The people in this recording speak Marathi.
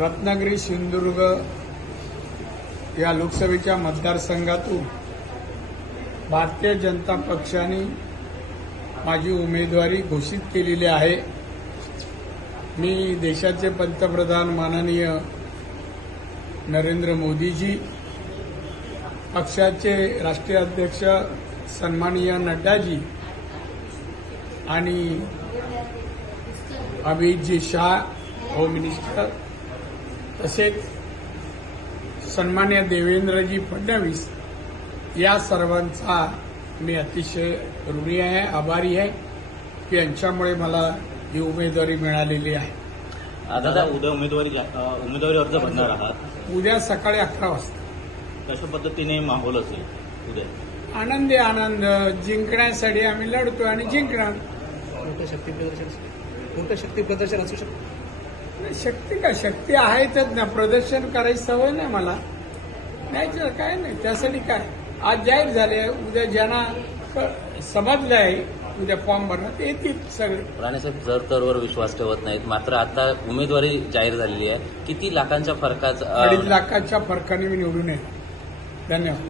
रत्नागिरी सिंधुदुर्ग या लोकसभेच्या मतदारसंघातून भारतीय जनता पक्षाने माझी उमेदवारी घोषित केलेली आहे मी देशाचे पंतप्रधान माननीय नरेंद्र मोदीजी पक्षाचे राष्ट्रीय अध्यक्ष सन्माननीय नड्डाजी आणि अमितजी शाह होम मिनिस्टर तसेच सन्मान्य देवेंद्रजी फडणवीस या सर्वांचा मी अतिशय ऋणी आहे आभारी आहे की यांच्यामुळे मला ही उमेदवारी मिळालेली आहे दादा उद्या उमेदवारी उमेदवारी अर्ज भरणार आहात उद्या सकाळी अकरा वाजता कशा पद्धतीने माहोल असेल उद्या आनंदी आनंद जिंकण्यासाठी आम्ही लढतो आणि जिंकणार मोठं शक्ती प्रदर्शन मोठं शक्ती प्रदर्शन असू शकतो नाही शक्ती का शक्ती आहे ना प्रदर्शन करायची सवय नाही मला नाही काय नाही त्यासाठी काय आज जाहीर झाले उद्या ज्यांना समजलं आहे उद्या फॉर्म भरणार ते येतील सगळे राणेसाहेब जर तरवर विश्वास ठेवत नाहीत मात्र आता उमेदवारी जाहीर झालेली आहे किती लाखांच्या फरकाचा अडीच लाखाच्या फरकाने मी निवडून येईल धन्यवाद